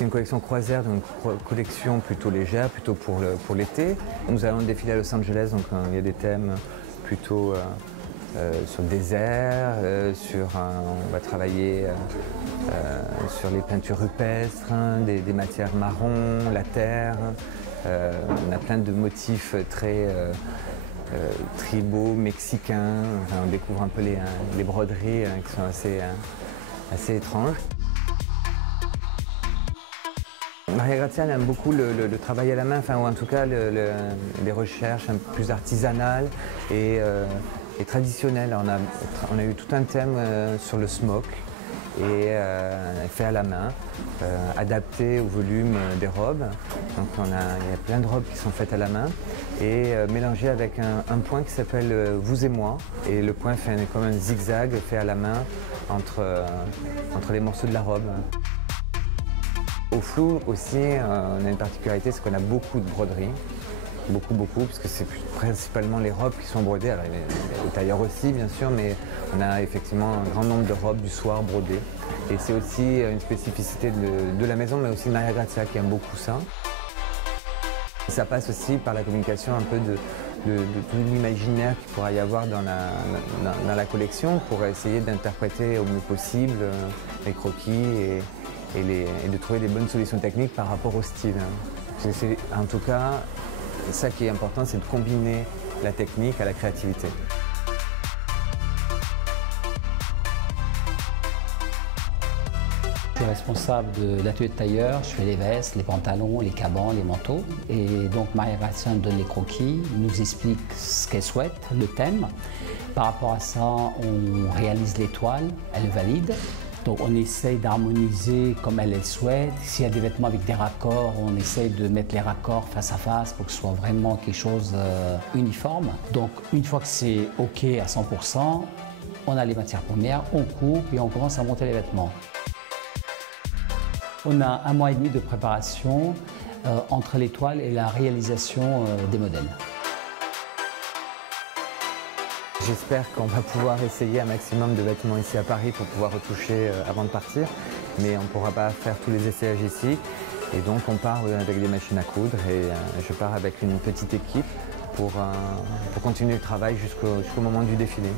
C'est une collection croisière, donc une collection plutôt légère, plutôt pour l'été. Nous allons défiler à Los Angeles, donc il y a des thèmes plutôt sur le désert, on va travailler sur les peintures rupestres, des matières marron, la terre. On a plein de motifs très tribaux, mexicains. Enfin, on découvre un peu les broderies qui sont assez étranges. Maria Grazia aime beaucoup le travail à la main, enfin, ou en tout cas les recherches un peu plus artisanales et traditionnelles. On a eu tout un thème sur le smoke et fait à la main, adapté au volume des robes. Donc il y a plein de robes qui sont faites à la main et mélangées avec un point qui s'appelle Vous et moi. Et le point fait comme un zigzag fait à la main entre les morceaux de la robe. Au flou aussi, on a une particularité, c'est qu'on a beaucoup de broderies. Beaucoup, parce que c'est principalement les robes qui sont brodées. Alors, les tailleurs aussi, bien sûr, mais on a effectivement un grand nombre de robes du soir brodées. Et c'est aussi une spécificité de la maison, mais aussi de Maria Grazia qui aime beaucoup ça. Ça passe aussi par la communication un peu de tout l'imaginaire qu'il pourra y avoir dans la collection pour essayer d'interpréter au mieux possible les croquis et de trouver des bonnes solutions techniques par rapport au style. En tout cas, ça qui est important, c'est de combiner la technique à la créativité. Je suis responsable de l'atelier de tailleur, je fais les vestes, les pantalons, les cabans, les manteaux. Et donc Maria Grazia nous donne les croquis, nous explique ce qu'elle souhaite, le thème. Par rapport à ça, on réalise l'étoile, elle valide. Donc on essaye d'harmoniser comme elle le souhaite. S'il y a des vêtements avec des raccords, on essaye de mettre les raccords face à face pour que ce soit vraiment quelque chose uniforme. Donc une fois que c'est OK à 100%, on a les matières premières, on coupe et on commence à monter les vêtements. On a 1 mois et demi de préparation entre l'étoile et la réalisation des modèles. J'espère qu'on va pouvoir essayer un maximum de vêtements ici à Paris pour pouvoir retoucher avant de partir, mais on ne pourra pas faire tous les essayages ici. Et donc on part avec des machines à coudre et je pars avec une petite équipe pour continuer le travail jusqu'au moment du défilé.